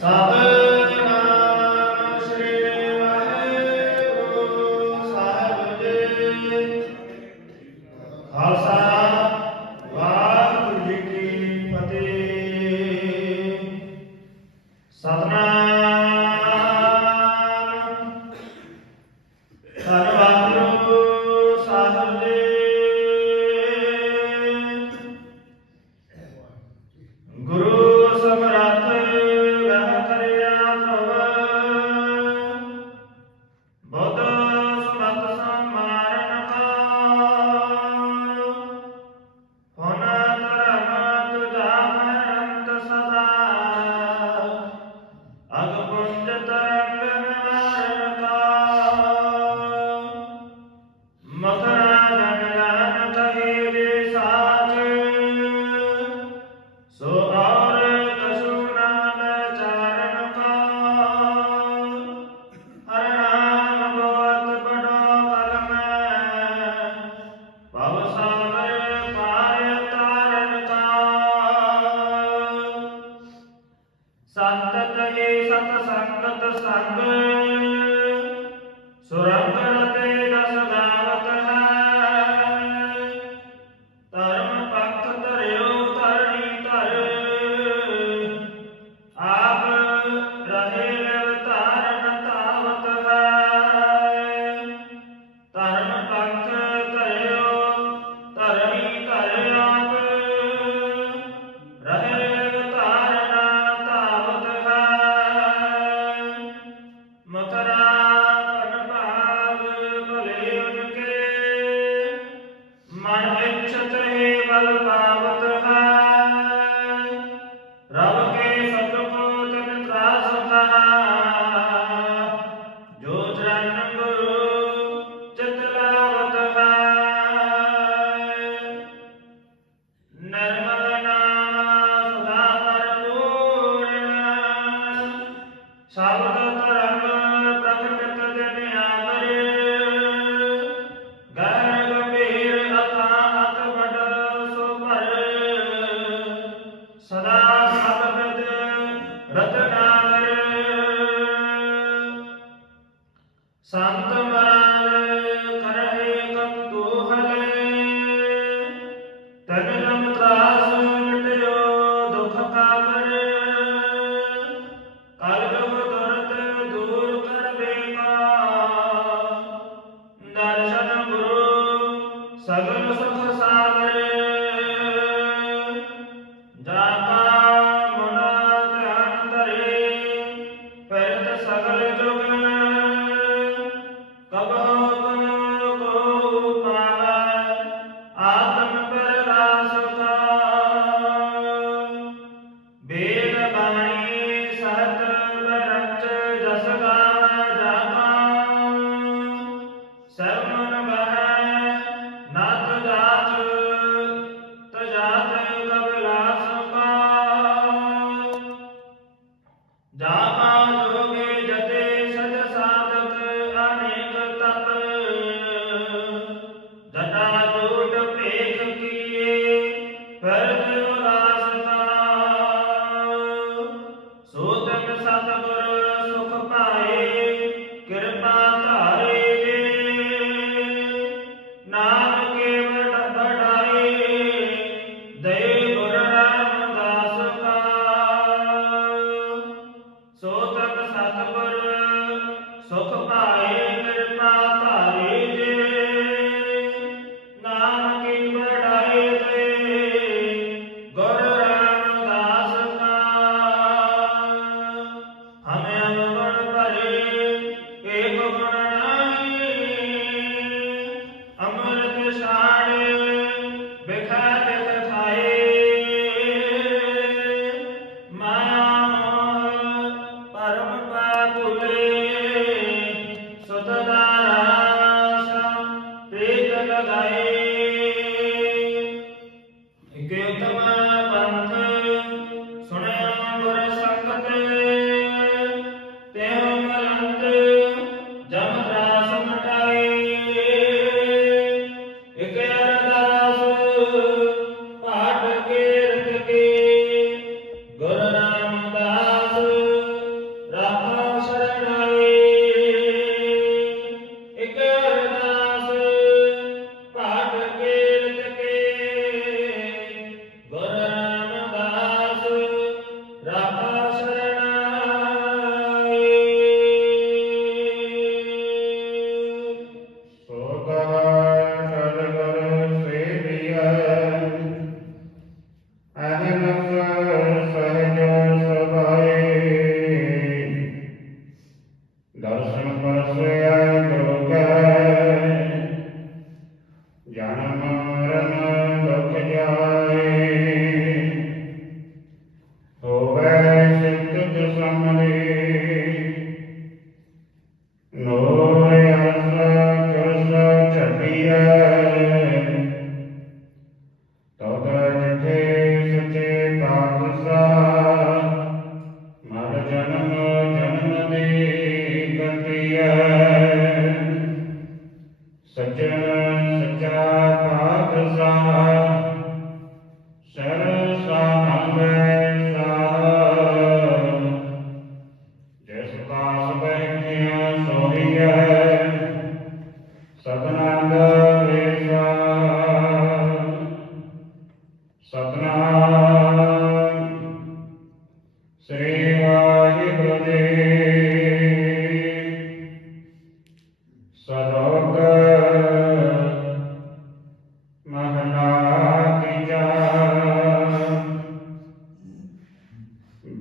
Sabe? ਹੀ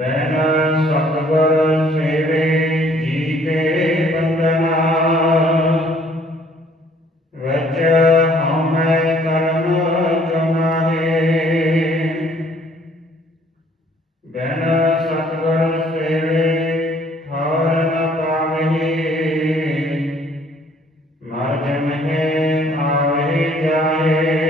ban ਸਤਿਗੁਰ ਸੇਵੇ ਜੀ ਕੇ ਬੰਦਨਾ। ਵਿੱਚ ਹਉਮੈ ਕਰਮ ਕਮਾਹੇ ਬੈਨ ਸਤਿਗੁਰ ਸੇਵੇ ਠੌਰ ਨ ਪਾਵਹੀ ਮਰ ਜਮਹਿ ਆਵਹਿ ਜਾਹੇ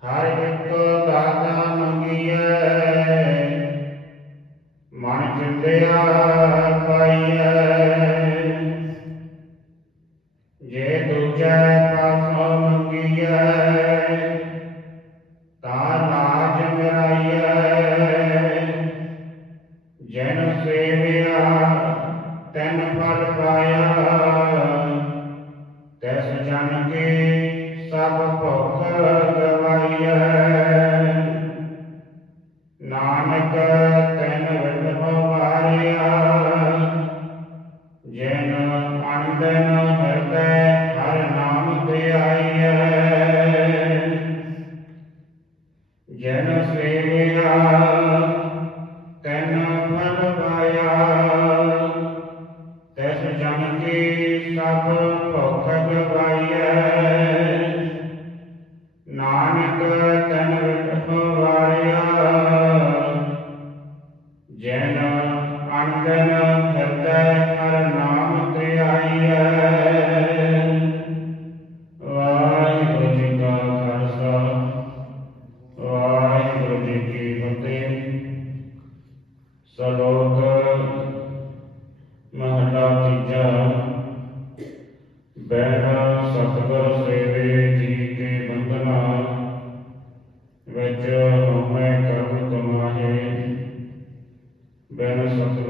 Hare Krishna.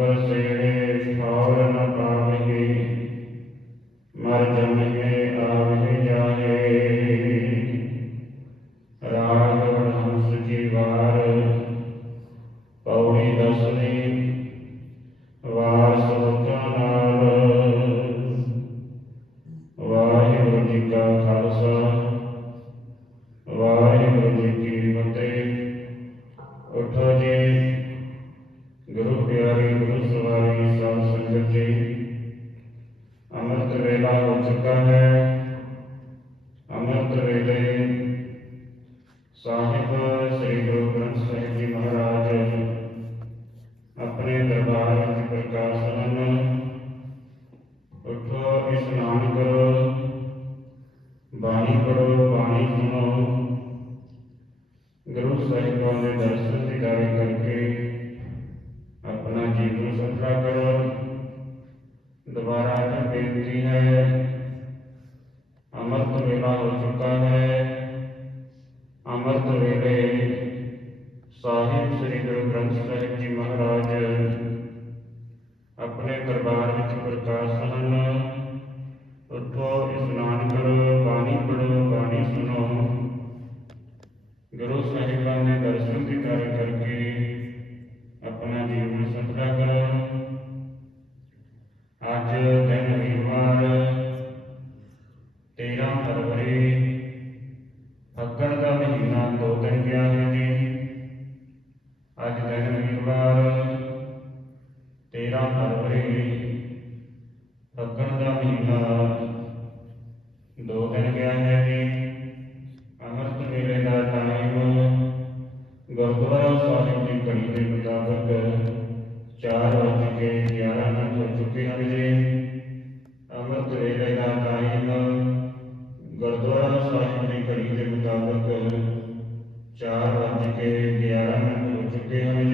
ਬੈਨ ਸਤਿਗੁਰ ਨ ਪਾਵਹੀ ਮਰ ਜਮਹਿ ਆਵਹਿ ਜਾਹੇ ਰਾਗ ਹੰਸ ਕੀ ਵਾਰ, ਪੌੜੀ ਦਸਵੀਂ ਵਾਰ ਸੋਚਾ ਨਾਲ। ਵਾਹਿਗੁਰੂ ਜੀ ਕਾ ਖਾਲਸਾ, ਵਾਹਿਗੁਰੂ ਜੀ ਕੀ ਫਤਿਹ। ਇਸ਼ਨਾਨ ਕਰੋ ਬਾਣੀ ਪੜੋ ਬਾਣੀ ਸੁਣੋ। ਗੁਰੂ ਸਾਹਿਬਾਂ ਦੇ ਦਰਸ਼ਨ ਦਿਦਾਰੇ ਕਰਕੇ ਆਪਣਾ ਜੀਵਨ ਸਫਲਾ ਕਰੋ। ਦੁਬਾਰਾ ਫਿਰ ਬੇਨਤੀ ਹੈ ਵੇਲਾ ਹੋ ਚੁੱਕਾ ਹੈ। ਅੰਮ੍ਰਿਤ ਵੇਲੇ ਸਾਹਿਬ ਸ੍ਰੀ ਗੁਰੂ ਗ੍ਰੰਥ ਸਾਹਿਬ ਜੀ ਮਹਾਰਾਜ ਆਪਣੇ ਦਰਬਾਰ ਵਿੱਚ ਪ੍ਰਕਾਸ਼ ਹਨ ਉਠੋ ਇਸ਼ਨਾਨ ਕਰੋ, ਬਾਣੀ ਪੜੋ ਬਾਣੀ ਸੁਣੋ। ਗੁਰੂ ਸਾਹਿਬਾਨ ਦੇ ਦਰਸ਼ਨ ਦੀ ਕਰ ਕਰਕੇ ਆਪਣਾ ਜੀਵਨ ਸੰਭਲਾ ਕਰੋ। 11 मिनट हो चुके हैं मेरे अमृत वेले ਦਾ ਟਾਈਮ ਗੁਰਦੁਆਰਾ ਸਾਹਿਬ ਦੀ ਘੜੀ ਦੇ ਮੁਤਾਬਕ 4 ਵਜੇ 11 ਮਿੰਟ ਹੋ ਚੁੱਕੇ ਹਨ।